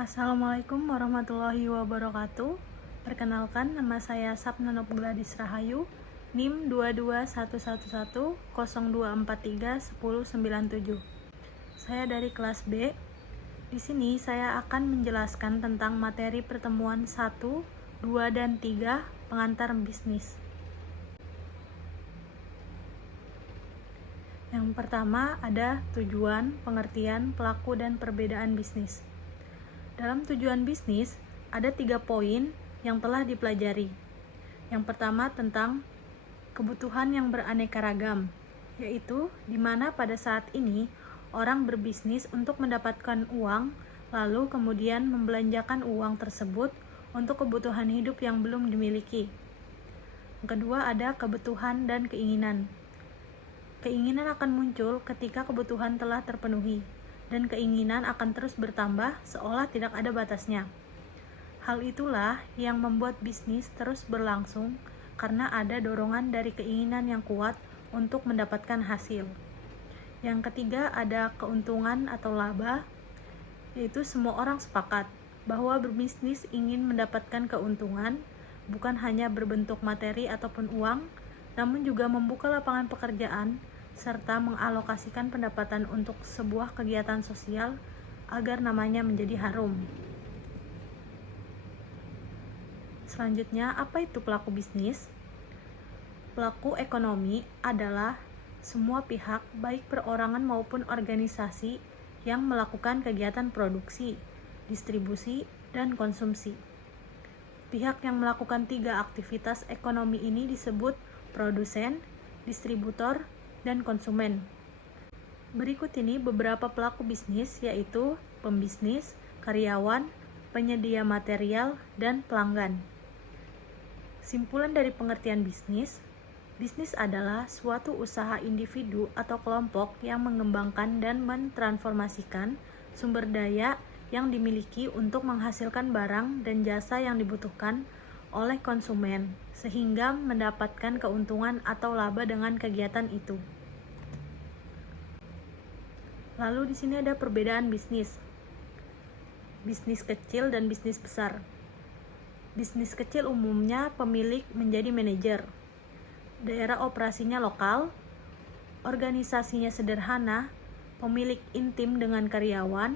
Assalamualaikum warahmatullahi wabarakatuh. Perkenalkan, nama saya Sapnanop Gladys Rahayu, NIM 2211102431097. Saya dari kelas B. Di sini saya akan menjelaskan tentang materi pertemuan 1, 2, dan 3 pengantar bisnis. Yang pertama ada tujuan, pengertian, pelaku, dan perbedaan bisnis. Dalam tujuan bisnis, ada 3 poin yang telah dipelajari. Yang pertama tentang kebutuhan yang beraneka ragam, yaitu di mana pada saat ini orang berbisnis untuk mendapatkan uang, lalu kemudian membelanjakan uang tersebut untuk kebutuhan hidup yang belum dimiliki. Yang kedua ada kebutuhan dan keinginan. Keinginan akan muncul ketika kebutuhan telah terpenuhi, dan keinginan akan terus bertambah seolah tidak ada batasnya. Hal itulah yang membuat bisnis terus berlangsung karena ada dorongan dari keinginan yang kuat untuk mendapatkan hasil. Yang ketiga ada keuntungan atau laba, yaitu semua orang sepakat bahwa berbisnis ingin mendapatkan keuntungan, bukan hanya berbentuk materi ataupun uang, namun juga membuka lapangan pekerjaan serta mengalokasikan pendapatan untuk sebuah kegiatan sosial agar namanya menjadi harum. Selanjutnya, apa itu pelaku bisnis? Pelaku ekonomi adalah semua pihak, baik perorangan maupun organisasi, yang melakukan kegiatan produksi, distribusi, dan konsumsi. Pihak yang melakukan 3 aktivitas ekonomi ini disebut produsen, distributor, dan konsumen. Berikut ini beberapa pelaku bisnis, yaitu pembisnis, karyawan, penyedia material, dan pelanggan. Simpulan dari pengertian bisnis, bisnis adalah suatu usaha individu atau kelompok yang mengembangkan dan mentransformasikan sumber daya yang dimiliki untuk menghasilkan barang dan jasa yang dibutuhkan oleh konsumen, sehingga mendapatkan keuntungan atau laba dengan kegiatan itu. Lalu di sini ada perbedaan bisnis. Bisnis kecil dan bisnis besar. Bisnis kecil umumnya pemilik menjadi manajer. Daerah operasinya lokal, organisasinya sederhana, pemilik intim dengan karyawan,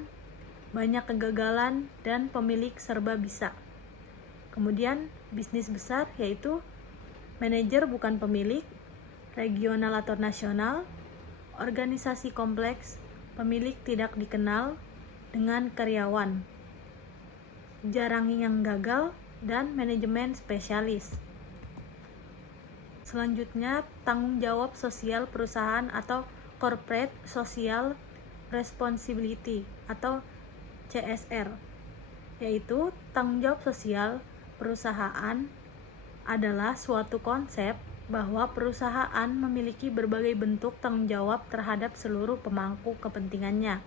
banyak kegagalan, dan pemilik serba bisa. Kemudian bisnis besar yaitu manajer bukan pemilik, regional atau nasional, organisasi kompleks, pemilik tidak dikenal, dengan karyawan jarang yang gagal, dan manajemen spesialis. Selanjutnya, tanggung jawab sosial perusahaan atau corporate social responsibility atau CSR, yaitu tanggung jawab sosial perusahaan adalah suatu konsep bahwa perusahaan memiliki berbagai bentuk tanggung jawab terhadap seluruh pemangku kepentingannya,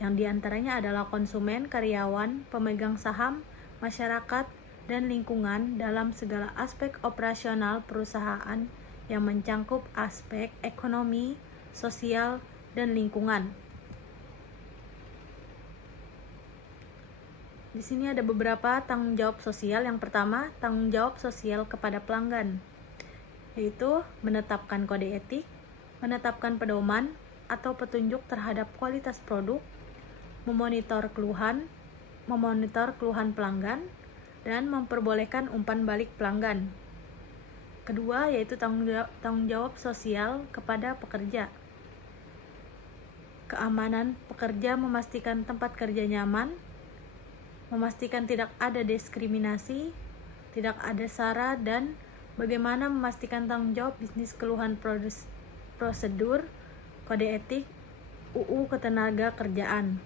yang diantaranya adalah konsumen, karyawan, pemegang saham, masyarakat, dan lingkungan dalam segala aspek operasional perusahaan yang mencangkup aspek ekonomi, sosial, dan lingkungan. Di sini ada beberapa tanggung jawab sosial. Yang pertama, tanggung jawab sosial kepada pelanggan, yaitu menetapkan kode etik, menetapkan pedoman atau petunjuk terhadap kualitas produk, memonitor keluhan pelanggan, dan memperbolehkan umpan balik pelanggan. Kedua, yaitu tanggung jawab sosial kepada pekerja. Keamanan pekerja, memastikan tempat kerja nyaman, memastikan tidak ada diskriminasi, tidak ada sara, dan bagaimana memastikan tanggung jawab bisnis keluhan prosedur, kode etik, UU Ketenaga Kerjaan.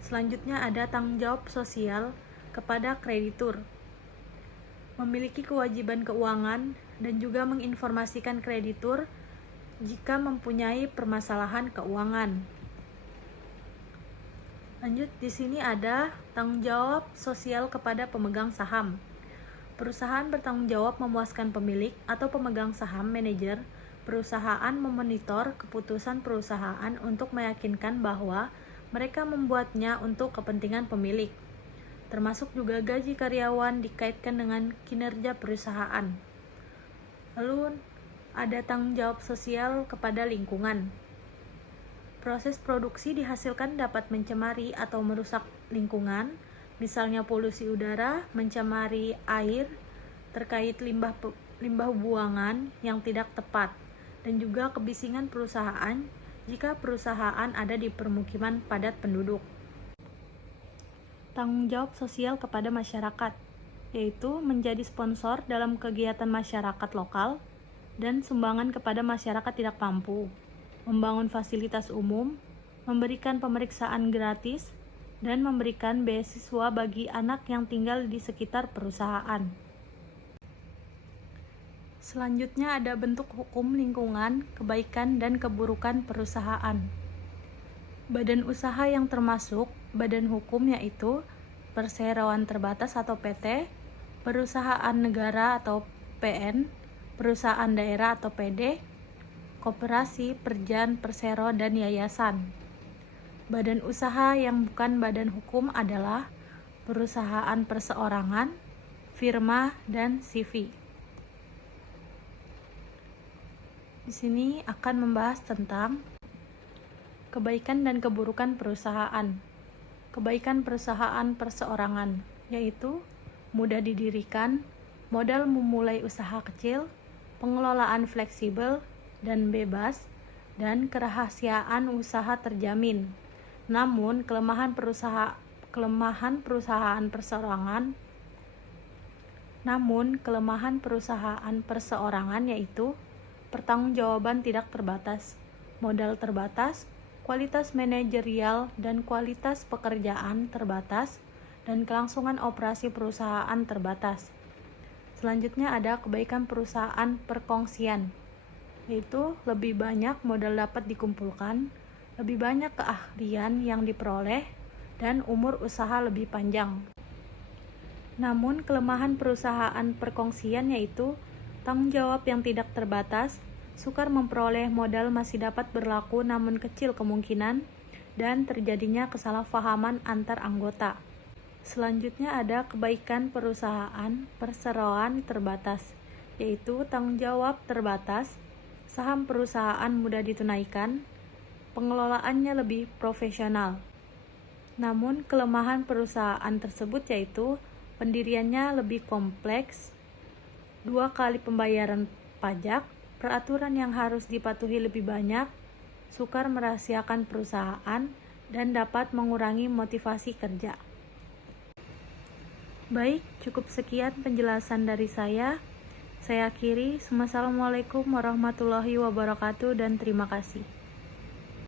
Selanjutnya ada tanggung jawab sosial kepada kreditur. Memiliki kewajiban keuangan dan juga menginformasikan kreditur jika mempunyai permasalahan keuangan. Lanjut, di sini ada tanggung jawab sosial kepada pemegang saham. Perusahaan bertanggung jawab memuaskan pemilik atau pemegang saham manajer. Perusahaan memonitor keputusan perusahaan untuk meyakinkan bahwa Mereka membuatnya untuk kepentingan pemilik, termasuk juga gaji karyawan dikaitkan dengan kinerja perusahaan. Lalu ada tanggung jawab sosial kepada lingkungan. Proses produksi dihasilkan dapat mencemari atau merusak lingkungan, misalnya polusi udara, mencemari air, terkait limbah buangan yang tidak tepat, dan juga kebisingan perusahaan jika perusahaan ada di permukiman padat penduduk. Tanggung jawab sosial kepada masyarakat, yaitu menjadi sponsor dalam kegiatan masyarakat lokal dan sumbangan kepada masyarakat tidak mampu, membangun fasilitas umum, memberikan pemeriksaan gratis, dan memberikan beasiswa bagi anak yang tinggal di sekitar perusahaan. Selanjutnya ada bentuk hukum lingkungan, kebaikan, dan keburukan perusahaan. Badan usaha yang termasuk badan hukum yaitu perseroan terbatas atau PT, perusahaan negara atau PN, perusahaan daerah atau PD, koperasi, perjan, persero, dan yayasan. Badan usaha yang bukan badan hukum adalah perusahaan perseorangan, firma, dan CV. Di sini akan membahas tentang kebaikan dan keburukan perusahaan. Kebaikan perusahaan perseorangan, yaitu mudah didirikan, modal memulai usaha kecil, pengelolaan fleksibel dan bebas, dan kerahasiaan usaha terjamin. Namun, kelemahan perusahaan perseorangan yaitu pertanggungjawaban tidak terbatas, modal terbatas, kualitas manajerial dan kualitas pekerjaan terbatas, dan kelangsungan operasi perusahaan terbatas. Selanjutnya ada kebaikan perusahaan perkongsian, yaitu lebih banyak modal dapat dikumpulkan, lebih banyak keahlian yang diperoleh, dan umur usaha lebih panjang. Namun kelemahan perusahaan perkongsian yaitu tanggung jawab yang tidak terbatas, sukar memperoleh modal masih dapat berlaku namun kecil kemungkinan, dan terjadinya kesalahpahaman antar anggota. Selanjutnya ada kebaikan perusahaan perseroan terbatas, yaitu tanggung jawab terbatas, saham perusahaan mudah ditunaikan, pengelolaannya lebih profesional. Namun kelemahan perusahaan tersebut yaitu pendiriannya lebih kompleks, 2 kali pembayaran pajak, peraturan yang harus dipatuhi lebih banyak, sukar merahasiakan perusahaan, dan dapat mengurangi motivasi kerja. Baik, cukup sekian penjelasan dari saya. Saya akhiri. Wassalamualaikum warahmatullahi wabarakatuh dan terima kasih.